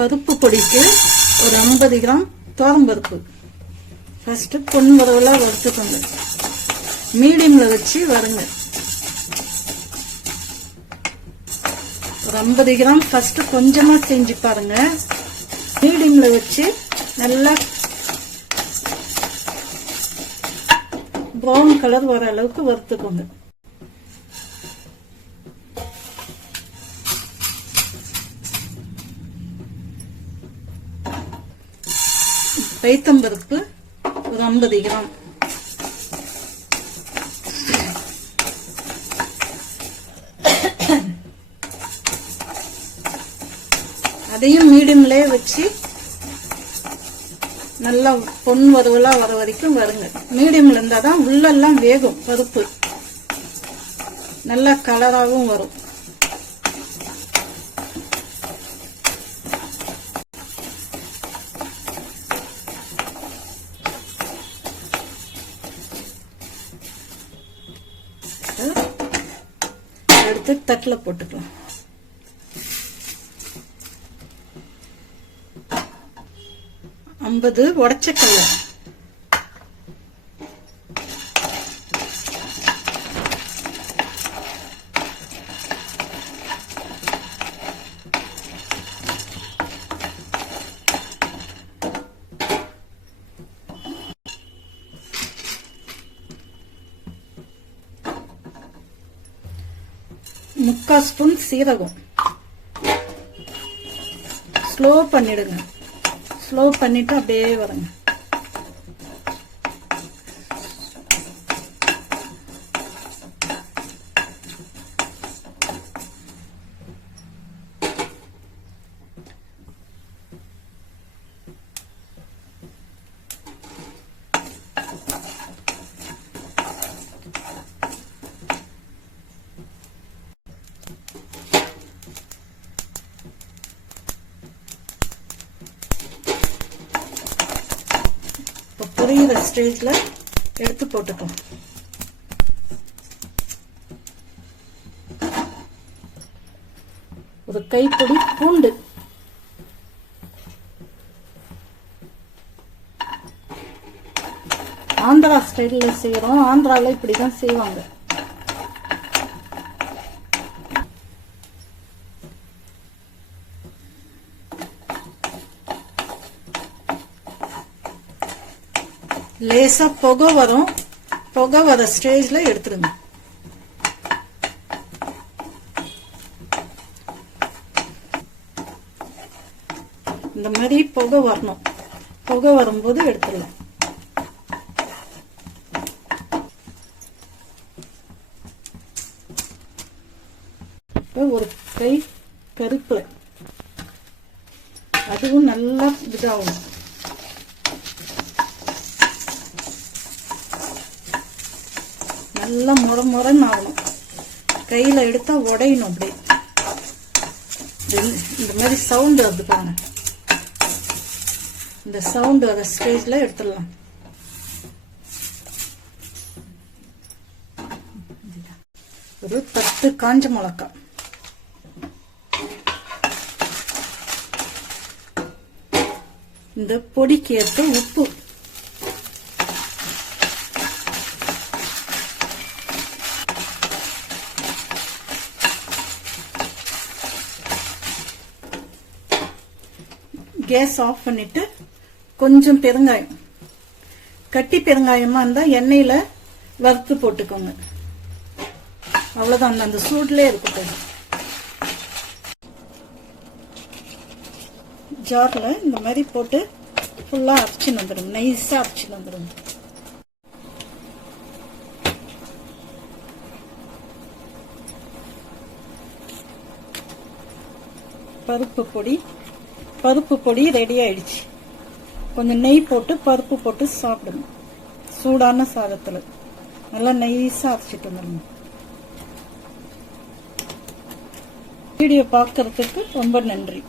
பருப்பு பொடிக்கு ஒரு 50 கிராம் துவரம்பருப்பு ஃபர்ஸ்ட் பொன் வறுவலா வறுத்துக்கோங்க. மீடியம்ல வச்சு வருங்க. ஒரு 50 கிராம் ஃபர்ஸ்ட் கொஞ்சமா செஞ்சு பாருங்க. மீடியம்ல வச்சு நல்லா ப்ரௌன் கலர் வர அளவுக்கு வறுத்துக்கோங்க. பைத்தம்பருப்பு ஒரு 50 கிராம், அதையும் மீடியம்லயே வச்சு நல்லா பொன் வறுவலா வர வரைக்கும் வருங்க. மீடியம்ல இருந்தாதான் உள்ளெல்லாம் வேகும், பருப்பு நல்லா கலராகவும் வரும். எடுத்து தட்டுல போட்டுக்கலாம். ஐம்பது உடைச்சக்கல்ல, முக்கால் ஸ்பூன் சீரகம். ஸ்லோ பண்ணிடுங்க. ஸ்லோ பண்ணிட்டு அப்படியே வருங்க. பொரியிற ஸ்டேஜ்ல எடுத்து போட்டுக்கலாம். ஒரு கைப்பிடி பூண்டு, ஆந்திரா ஸ்டைல்ல செய்யறோம். ஆந்திரால இப்படிதான் செய்வாங்க. லேசா புகை வரும். புகை வர ஸ்டேஜ்ல எடுத்துருங்க. இந்த மாதிரி புகை வரணும். புகை வரும்போது எடுத்துடலாம். ஒரு கை கருப்பில் அதுவும் நல்லா இதாகும். நல்லா முறன்னு ஆகணும். கையில எடுத்தா உடையணும். அப்படியே இந்த மாதிரி சவுண்ட் வருது பாருங்க. இந்த சவுண்ட் வர ஸ்டேஜ்ல எடுத்துடலாம். ஒரு 10 காஞ்ச மிளகாய், இந்த பொடிக்கு ஏற்ற உப்பு, கேஸ் ஆஃப் பண்ணிட்டு கொஞ்சம் பெருங்காயம், கட்டி பெருங்காயமா இருந்தா எண்ணெயில வறுத்து போட்டுக்கோங்க. அவ்வளவுதான், அந்த சூட்லயே இருக்கட்டும். ஜார்ல இந்த மாதிரி போட்டு ஃபுல்லா அரைச்சின்னு வந்துடும். நைஸா அரைச்சின்னு வந்துடும். பருப்பு பொடி ரெடி ஆயிடுச்சு. கொஞ்சம் நெய் போட்டு பருப்பு போட்டு சாப்பிடுங்க. சூடான சாதத்துல நல்லா நைஸா அரைச்சிட்டு வந்துடுங்க. வீடியோ பார்க்கறதுக்கு ரொம்ப நன்றி.